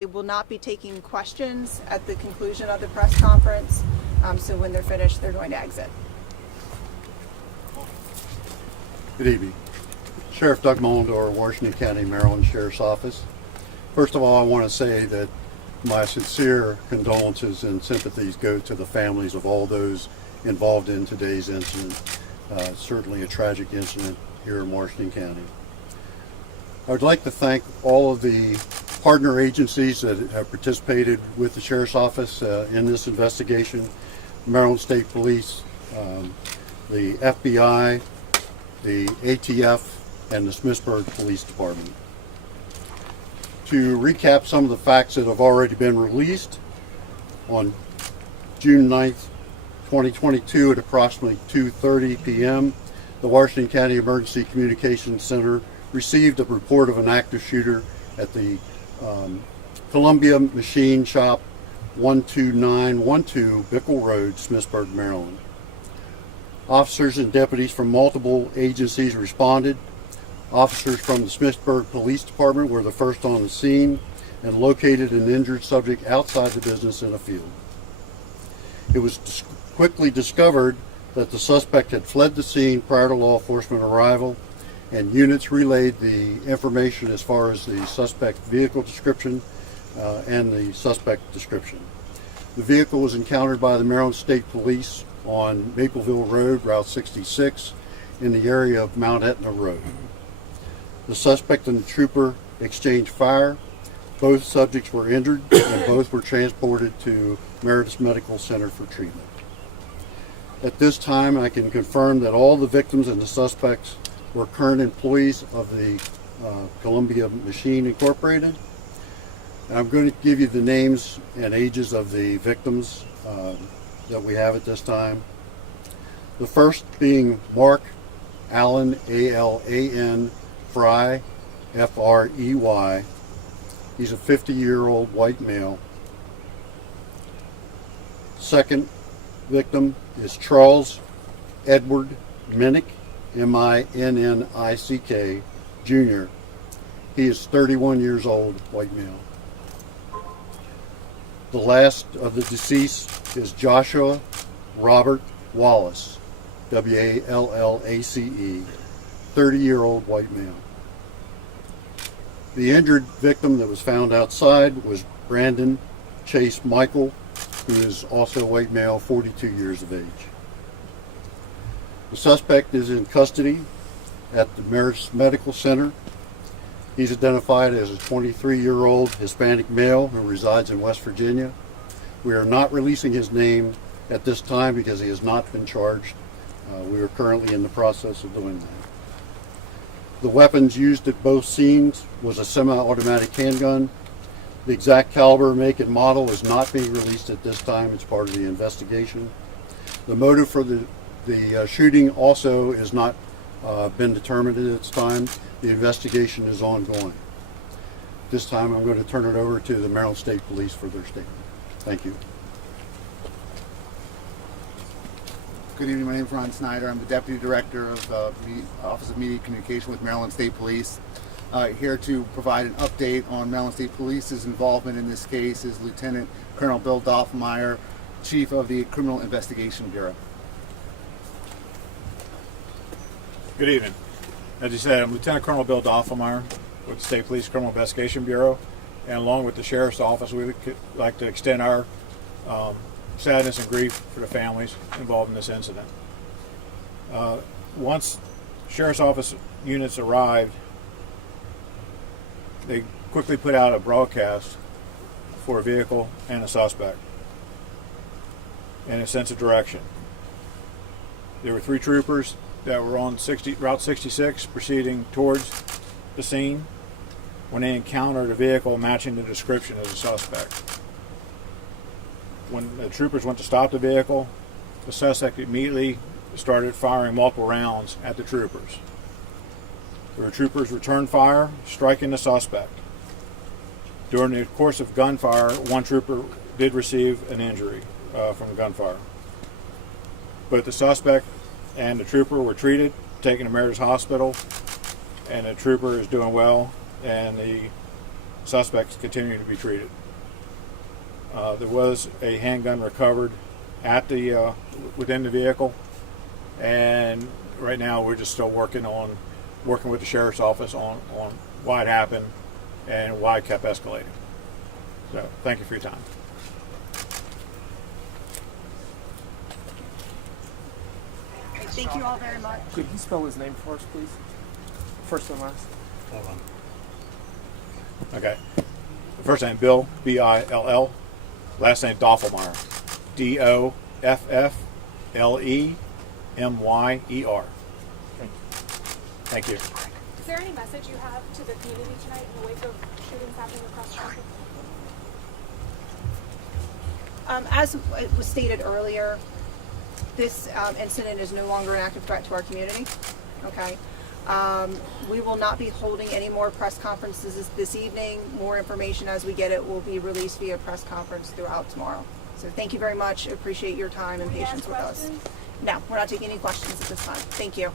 They will not be taking questions at the conclusion of the press conference, so when they're finished, they're going to exit. Good evening. Sheriff Doug Mullendore, Washington County, Maryland Sheriff's Office. First of all, I want to say that my sincere condolences and sympathies go to the families of all those involved in today's incident. Certainly a tragic incident here in Washington County. I would like to thank all of the partner agencies that have participated with the Sheriff's Office in this investigation: Maryland State Police, the FBI, the ATF, and the Smithsburg Police Department. To recap some of the facts that have already been released, on June 9th, 2022 at approximately 2:30 p.m., the Washington County Emergency Communications Center received a report of an active shooter at the Columbia Machine Shop, 12912 Bickle Road, Smithsburg, Maryland. Officers and deputies from multiple agencies responded. Officers from the Smithsburg Police Department were the first on the scene and located an injured subject outside the business in a field. It was quickly discovered that the suspect had fled the scene prior to law enforcement arrival, and units relayed the information as far as the suspect vehicle description and the suspect description. The vehicle was encountered by the Maryland State Police on Mapleville Road, Route 66, in the area of Mount Etna Road. The suspect and the trooper exchanged fire. Both subjects were injured and both were transported to Meredith Medical Center for treatment. At this time, I can confirm that all the victims and the suspects were current employees of the Columbia Machine Incorporated. And I'm going to give you the names and ages of the victims that we have at this time. The first being Mark Allen, A-L-A-N, Frey, F-R-E-Y. He's a 50-year-old white male. Second victim is Charles Edward Minnick, M-I-N-N-I-C-K, Jr. He is 31 years old, white male. The last of the deceased is Joshua Robert Wallace, W-A-L-L-A-C-E, 30-year-old white male. The injured victim that was found outside was Brandon Chase Michael, who is also a white male, 42 years of age. The suspect is in custody at the Meredith Medical Center. He's identified as a 23-year-old Hispanic male who resides in West Virginia. We are not releasing his name at this time because he has not been charged. We are currently in the process of doing that. The weapons used at both scenes was a semi-automatic handgun. The exact caliber, make, and model is not being released at this time. It's part of the investigation. The motive for the shooting also has not been determined at this time. The investigation is ongoing. This time I'm going to turn it over to the Maryland State Police for their statement. Thank you. Good evening, my name is Ron Snyder. I'm the Deputy Director of the Office of Media Communication with Maryland State Police. Here to provide an update on Maryland State Police's involvement in this case is Lieutenant Colonel Bill Doffmeyer, Chief of the Criminal Investigation Bureau. Good evening. As you said, I'm Lieutenant Colonel Bill Doffmeyer with the State Police Criminal Investigation Bureau, and along with the Sheriff's Office, we would like to extend our sadness and grief for the families involved in this incident. Once Sheriff's Office units arrived, they quickly put out a broadcast for a vehicle and a suspect and a sense of direction. There were 3 troopers that were on Route 66 proceeding towards the scene when they encountered a vehicle matching the description of the suspect. When the troopers went to stop the vehicle, the suspect immediately started firing multiple rounds at the troopers. The troopers returned fire, striking the suspect. During the course of gunfire, one trooper did receive an injury from the gunfire. Both the suspect and the trooper were treated, taken to Meredith Hospital, and the trooper is doing well, and the suspects continue to be treated. There was a handgun recovered at the within the vehicle, and right now we're just still working with the sheriff's office on why it happened and why it kept escalating. So thank you for your time. Thank you all very much. Could you spell his name for us, please? First and last. Hold on. Okay. First name Bill, Bill. Last name Doffelmeyer, Dofflemeyer. Thank you. Is there any message you have to the community tonight in the wake of shootings happening across the country? As it was stated earlier, this incident is no longer an active threat to our community. Okay. We will not be holding any more press conferences this evening. More information as we get it will be released via press conference throughout tomorrow. So thank you very much. Appreciate your time and patience with us. No, we're not taking any questions at this time. Thank you.